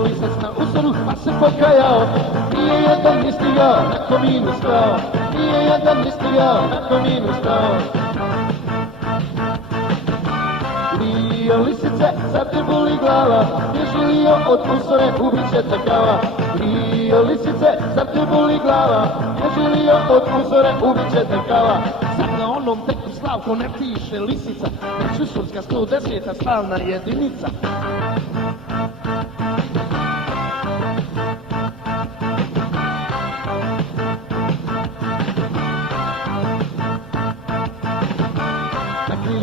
bio lisac na usoru pa se pokajao. Nije jedan ni stigao, na kominu stao. Nije jedan ni stigao, na kominu stao. Lio lisice, sad te boli glava, bježi Lio od usore, ubit će te kava. Lio lisice, sad te boli glava, bježi Lio od usore, ubit će te kava. Sad na onom teku Slavko ne piše lisica, već usurska 110. slavna jedinica.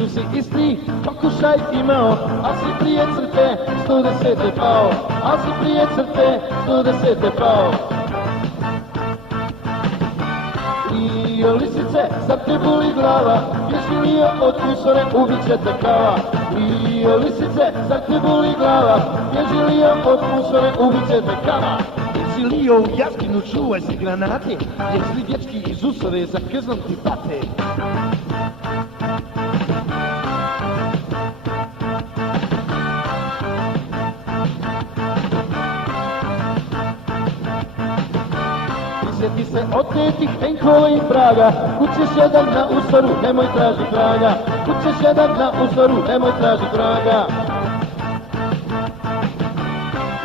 Si isti pokušaj imao, a si prije crte 110. pao, a si prije crte 110. pao. Lio lisice, sad te boli glava, bježi Lio od usore, ubit će te kava. Lio lisice, sad te boli glava, bježi Lio od usore, ubit će te kava. Si Lio u jaskinu, čuvaj se granate, jer sli dječki iz usore za krznom ti pate. Sjeti se otetih tenkova i praga, kućeš jedan na usoru, nemoj traži traga. Kućeš jedan na usoru, nemoj traži traga.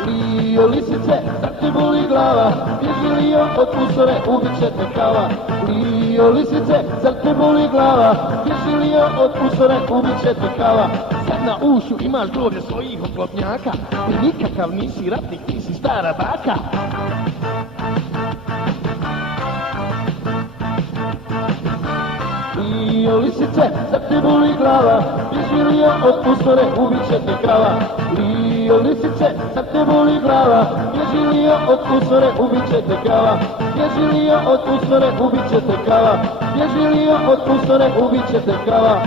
Lio lisice, sad te boli glava, bježi Lio od usore, ubit će te kava. Lio lisice, sad te boli glava, bježi Lio od usore, ubit će te kava. Sad na ušu imaš groblje svojih oklopnjaka, ti nikakav nisi ratnik, ti si stara baka. Lio lisice, sad te boli glava, bježi Lio od usore, ubit će te krava. Lio lisice, sad te boli glava, bježi Lio od usore, ubit će te krava. Bježi Lio od usore, ubit će te krava. Bježi Lio od usore, ubit će te krava.